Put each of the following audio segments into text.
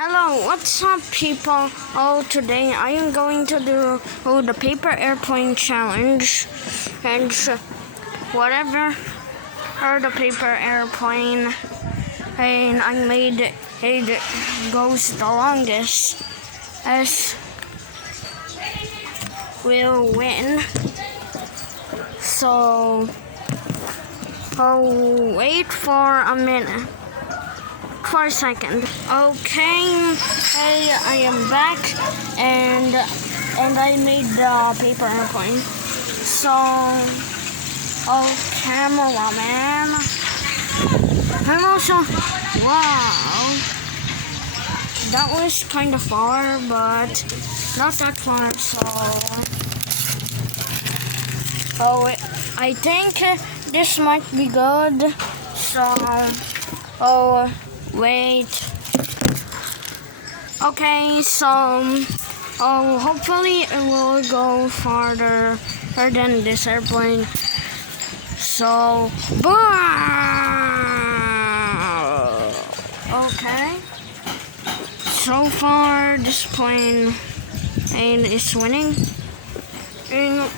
Hello, what's up people? Today I am going to do the paper airplane challenge, and whatever the paper airplane and I made it goes the longest as will win. So wait for a minute. For a second. Okay, hey, I am back and I made the paper airplane. So, cameraman. I'm also, wow, that was kind of far, but not that far. So, I think this might be good. So, wait. Okay, so hopefully it will go farther than this airplane. So, okay. So far, this plane is winning. And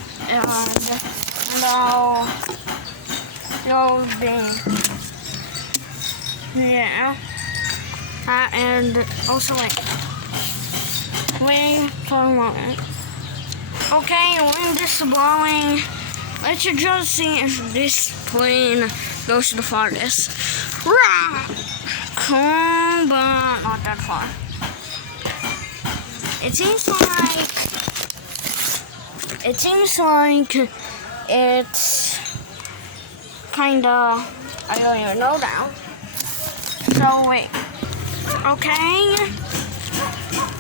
you'll be. Yeah. And also wait for a moment. Okay, wind is blowing. Let's just see if this plane goes the farthest. Cool, but not that far. It seems like it's kinda, I don't even know now. So wait. Okay.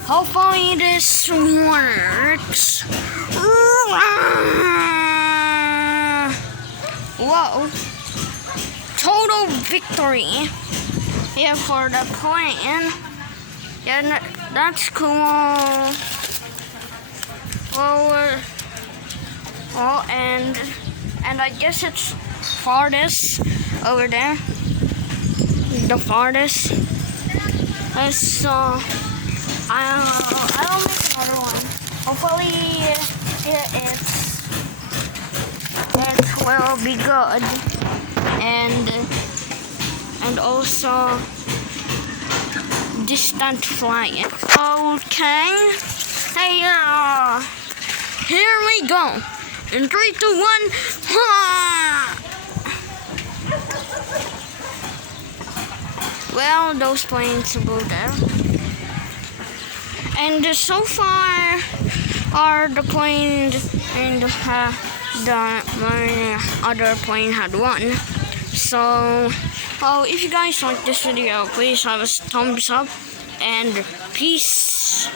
Hopefully this works. Whoa. Total victory. Yeah, for the plane. Yeah, that's cool. Well, and I guess it's farthest over there. The farthest. So I'll make another one. Hopefully it will be good and also distant flying. Okay. Hey, here we go. In 3, 2, 1. Well, those planes flew there. And so far, the plane and the other plane had won. So, if you guys like this video, please have a thumbs up and peace.